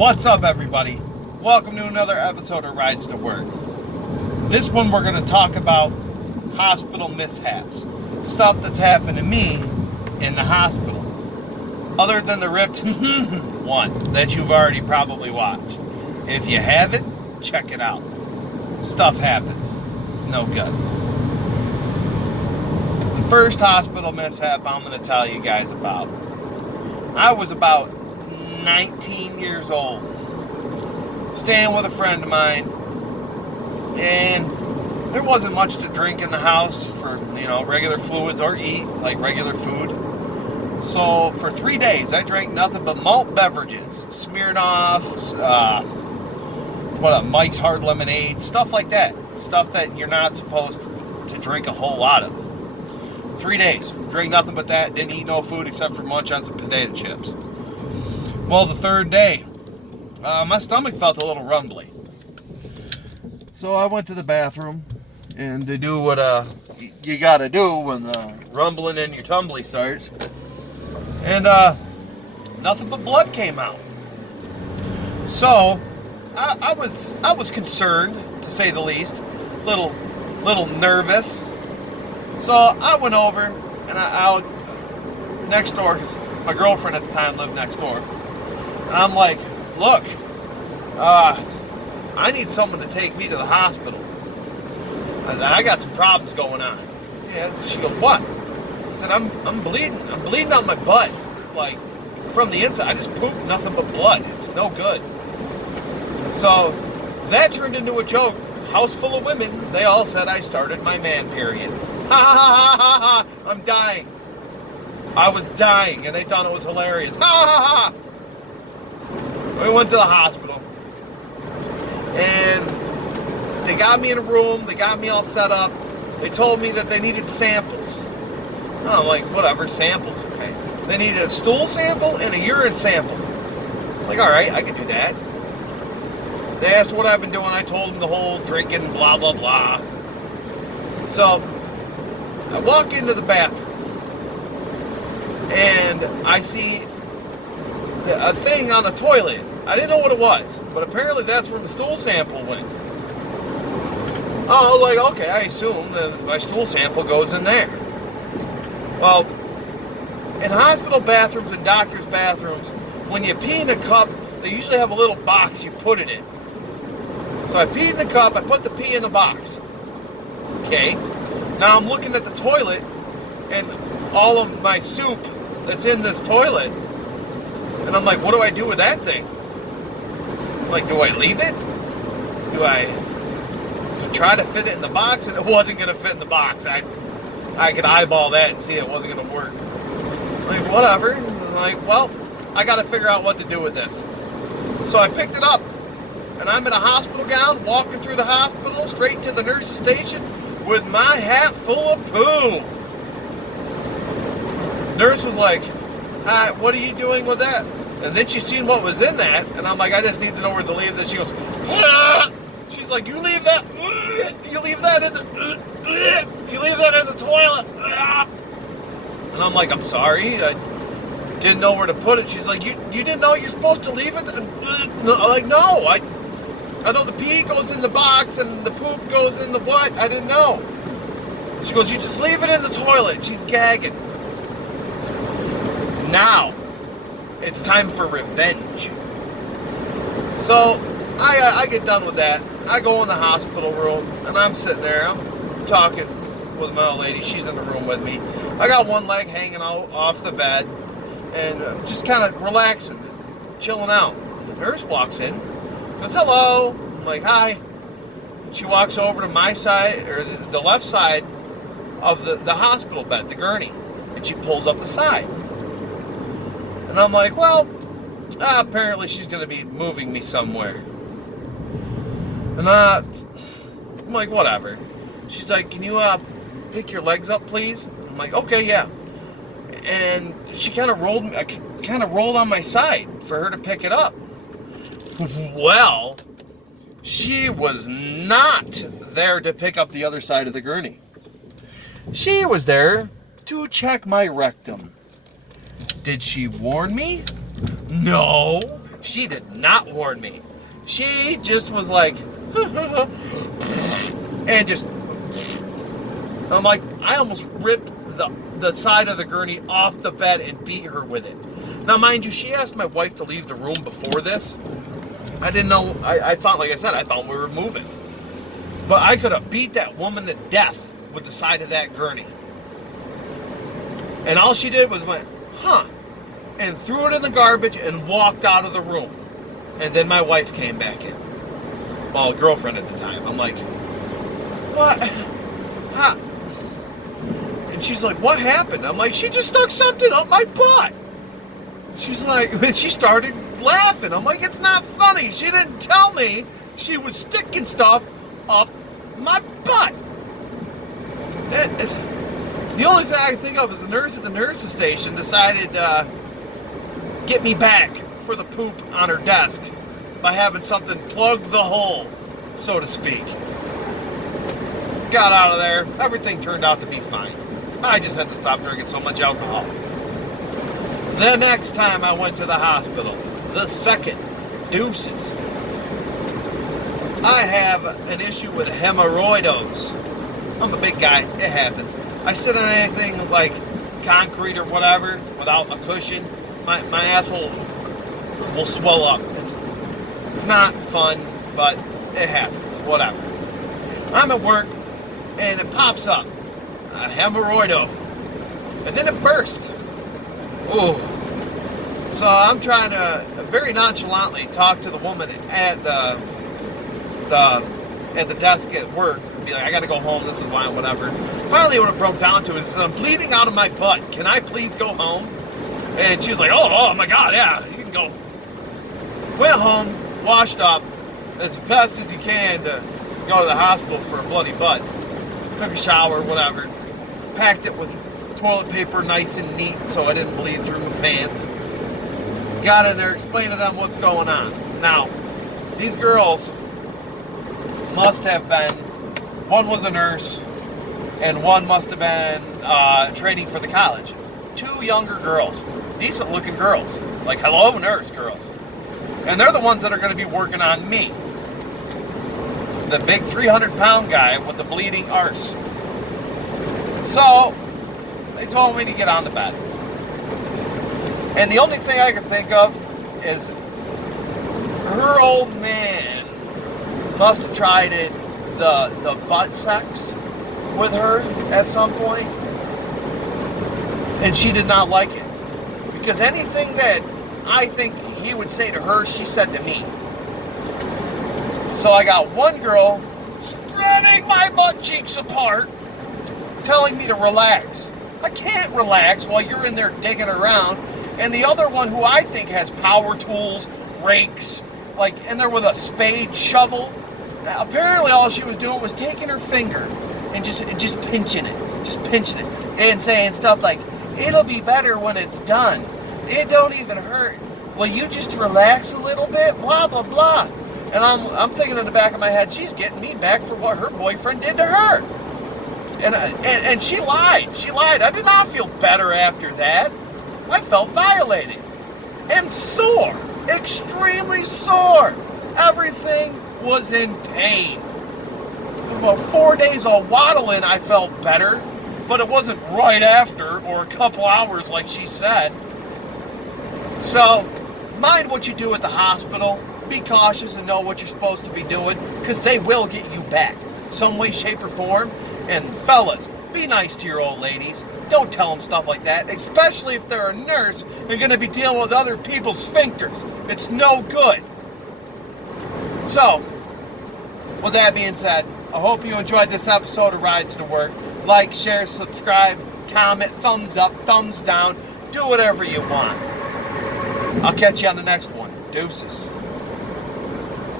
What's up, everybody? Welcome to another episode of Rides to Work. This one we're going to talk about hospital mishaps. Stuff that's happened to me in the hospital. Other than the ripped one that you've already probably watched. If you haven't, check it out. Stuff happens. It's no good. The first hospital mishap I'm going to tell you guys about. I was about 19 years old, staying with a friend of mine, and there wasn't much to drink in the house for, regular fluids or eat, like regular food. So for 3 days, I drank nothing but malt beverages, Smirnoff, Mike's Hard Lemonade, stuff like that. Stuff that you're not supposed to drink a whole lot of. 3 days, drank nothing but that, didn't eat no food except for munch on some potato chips. Well, the third day, my stomach felt a little rumbly. So I went to the bathroom, and to do what you gotta do when the rumbling in your tumbly starts. And nothing but blood came out. So I was concerned, to say the least, little nervous. So I went over, and I next door, because my girlfriend at the time lived next door. And I'm like, look, I need someone to take me to the hospital. I got some problems going on. Yeah, she goes, what? I said, I'm bleeding. I'm bleeding out my butt, like from the inside. I just pooped nothing but blood. It's no good. So that turned into a joke. House full of women. They all said I started my man period. Ha ha ha ha ha! I'm dying. I was dying, and they thought it was hilarious. Ha ha ha! We went to the hospital, and they got me in a room, they got me all set up, they told me that they needed samples. I'm like, whatever, samples, okay. They needed a stool sample and a urine sample. I'm like, alright, I can do that. They asked what I've been doing, I told them the whole drinking, blah, blah, blah. So, I walk into the bathroom, and I see a thing on the toilet. I didn't know what it was, but apparently that's where the stool sample went. Oh, like, okay, I assume that my stool sample goes in there. Well, in hospital bathrooms and doctors' bathrooms, when you pee in a cup, they usually have a little box you put it in. So I peed in the cup, I put the pee in the box. Okay, now I'm looking at the toilet, and all of my soup that's in this toilet, and I'm like, what do I do with that thing? Like, do I leave it? Do I try to fit it in the box? And it wasn't going to fit in the box. I could eyeball that and see it wasn't going to work. Like, whatever. Like, well, I got to figure out what to do with this. So I picked it up, and I'm in a hospital gown, walking through the hospital, straight to the nurse's station, with my hat full of poo. Nurse was like, what are you doing with that? And then she seen what was in that, and I'm like, I just need to know where to leave this. She goes, she's like, you leave that in the toilet. And I'm like, I'm sorry, I didn't know where to put it. She's like, you didn't know you're supposed to leave it? I'm like, no, I know the pee goes in the box and the poop goes in the what? I didn't know. She goes, you just leave it in the toilet. She's gagging. Now, it's time for revenge. So, I get done with that. I go in the hospital room, and I'm sitting there. I'm talking with my old lady. She's in the room with me. I got one leg hanging out off the bed, and I'm just kind of relaxing, chilling out. The nurse walks in, goes, hello. I'm like, hi. She walks over to my side, or the left side of the hospital bed, the gurney, and she pulls up the side. And I'm like, well, apparently she's going to be moving me somewhere. And I'm like, whatever. She's like, can you pick your legs up, please? I'm like, okay, yeah. And she kind of rolled on my side for her to pick it up. Well, she was not there to pick up the other side of the gurney. She was there to check my rectum. Did she warn me? No. She did not warn me. She just was like, and just, I'm like, I almost ripped the side of the gurney off the bed and beat her with it. Now, mind you, she asked my wife to leave the room before this. I didn't know, I thought, like I said, I thought we were moving. But I could have beat that woman to death with the side of that gurney. And all she did was went, huh, and threw it in the garbage and walked out of the room. And then my wife came back in. Well, girlfriend at the time. I'm like, what? Huh? And she's like, what happened? I'm like, she just stuck something up my butt. She's like, and she started laughing. I'm like, it's not funny. She didn't tell me she was sticking stuff up my butt. The only thing I can think of is the nurse at the nurse's station decided to get me back for the poop on her desk by having something plug the hole, so to speak. Got out of there. Everything turned out to be fine. I just had to stop drinking so much alcohol. The next time I went to the hospital, the second, deuces. I have an issue with hemorrhoidos. I'm a big guy. It happens. I sit on anything like concrete or whatever without a cushion, my asshole will swell up. It's not fun, but it happens. Whatever. I'm at work and it pops up. A hemorrhoido. And then it bursts. Ooh. So I'm trying to very nonchalantly talk to the woman at the desk at work and be like, I gotta go home, this is why, whatever. Finally what it broke down to is I'm bleeding out of my butt. Can I please go home? And she was like, oh my God, yeah, you can go. Went home, washed up as best as you can to go to the hospital for a bloody butt. Took a shower, whatever. Packed it with toilet paper nice and neat so I didn't bleed through my pants. Got in there, explained to them what's going on. Now, these girls must have been, one was a nurse and one must have been training for the college. Two younger girls, decent looking girls, like hello nurse girls. And they're the ones that are going to be working on me. The big 300-pound guy with the bleeding arse. So, they told me to get on the bed. And the only thing I can think of is her old man must have tried it, the butt sex with her at some point. And she did not like it. Because anything that I think he would say to her, she said to me. So I got one girl spreading my butt cheeks apart, telling me to relax. I can't relax while you're in there digging around. And the other one, who I think has power tools, rakes, like in there with a spade, shovel. Apparently all she was doing was taking her finger and just pinching it, and saying stuff like, it'll be better when it's done. It don't even hurt. Will you just relax a little bit? Blah, blah, blah. And I'm thinking in the back of my head, she's getting me back for what her boyfriend did to her. And she lied. She lied. I did not feel better after that. I felt violated. And sore. Extremely sore. Everything was in pain. About 4 days of waddling, I felt better. But it wasn't right after or a couple hours like she said. So, mind what you do at the hospital. Be cautious and know what you're supposed to be doing, because they will get you back. Some way, shape, or form. And fellas, be nice to your old ladies. Don't tell them stuff like that, especially if they're a nurse and you're going to be dealing with other people's sphincters. It's no good. So, with that being said, I hope you enjoyed this episode of Rides to Work. Like, share, subscribe, comment, thumbs up, thumbs down. Do whatever you want. I'll catch you on the next one. Deuces.